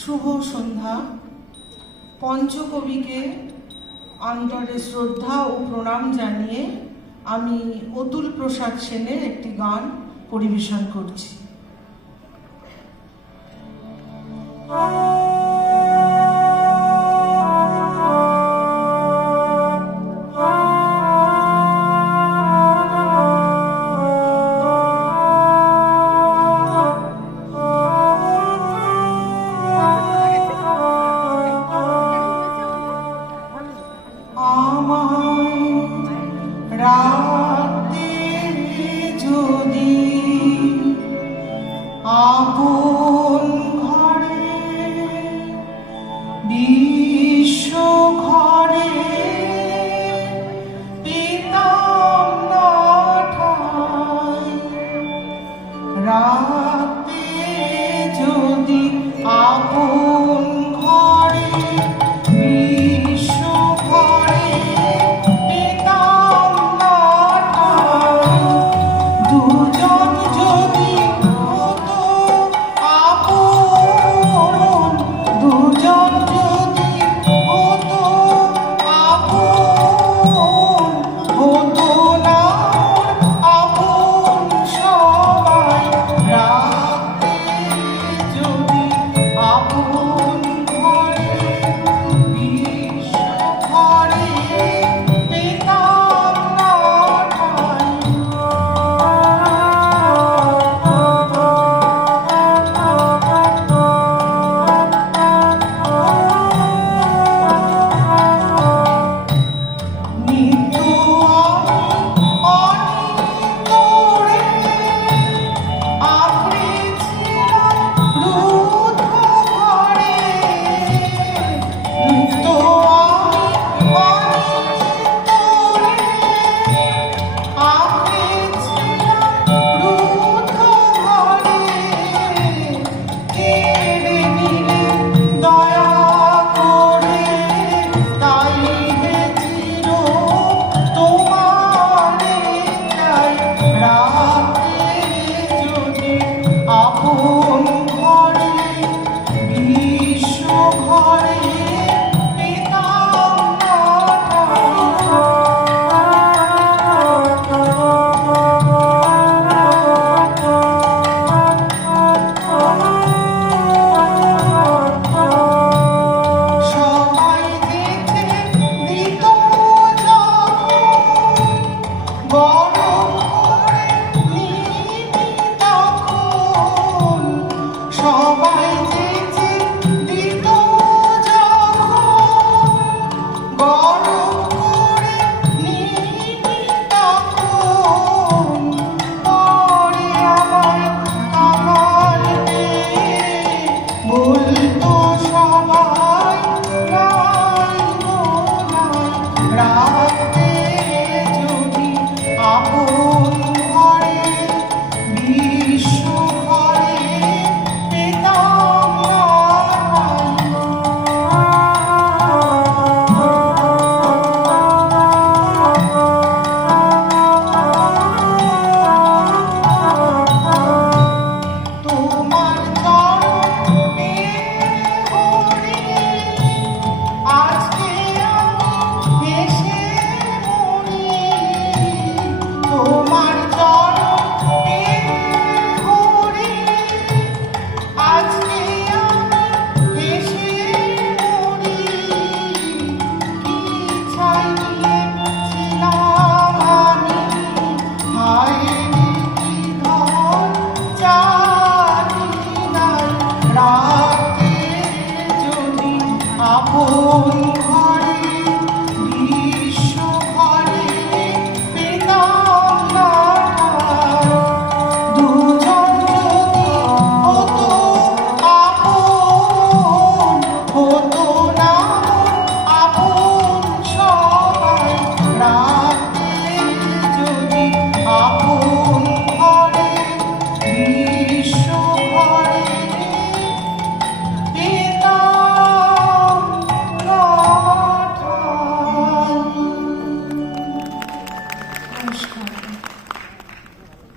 শুভ সন্ধ্যা। পঞ্চকবিকে অন্তরে শ্রদ্ধা ও প্রণাম জানিয়ে আমি অতুল প্রসাদ সেনের একটি গান পরিবেশন করছি। রাতে যদি আপন ঘরে বিশ্ব ঘরে পেতাম না ঠাঁই, রাতে যদি আপন ঘরে বিশ্ব ঘরে পেতাম না ঠাঁই, দুজন যদি হতো আপন, দুজন যদি হতো আপন, হতো না আপন সবাই, রাতে যদি আপন ঘরে বিশ্ব ঘরে পেতাম না ঠাঁই। নিত্য অনিতরে আঁকড়েছিলাম রুদ্ধ ঘরে, নিত্য অনিতরে আঁকড়েছিলাম রুদ্ধ ঘরে, কেড়ে নিলে দয়া করে তাই হে চির তোমারে চাই, রাতে যদি আপন ঘরে বিশ্ব ঘরে পেতাম না সবাই দেখে দিত গরম করে নিবি তখন, সবাই যেচে দিত গরম করে নিবি তখন, পরে আমায় কামাল পেয়ে বলতো সবাই